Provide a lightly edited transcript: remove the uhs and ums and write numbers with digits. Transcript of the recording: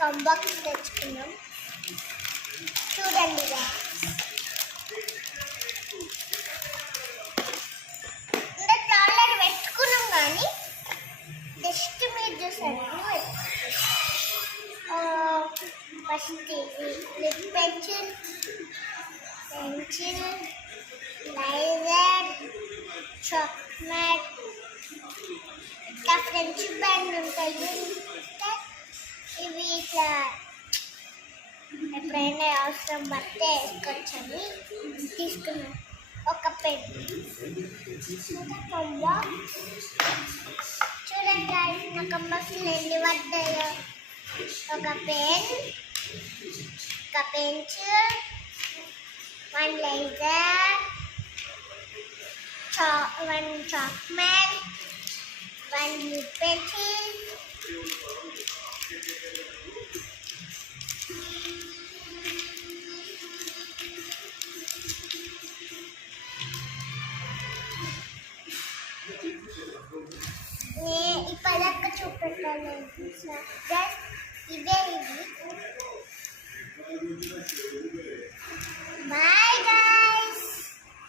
కంబాక్స్ తెచ్చుకున్నాం. చూడండి ఇంకా చాలా పెట్టుకున్నాం కానీ జస్ట్ మీరు చూసాను. First lip pencil, laser, chocolate, ఇట్లా ఫ్రెంచ్ బ్యాండ్ ఉంటాయి. ఇవి ఇట్లా ఎప్పుడైనా అవసరం పడితే వేసుకోవచ్చని తీసుకున్నాను. ఒక పెన్, చూడండి నా కంబాక్స్లో ఎన్ని పడ్డాయో. ఒక పెన్, ఒక pencil, 1 laser, 1 chalkmark, 1 lip pencil, ఇప్పటిదాకా చూపెట్టాను. జస్ట్ ఇదే ఇది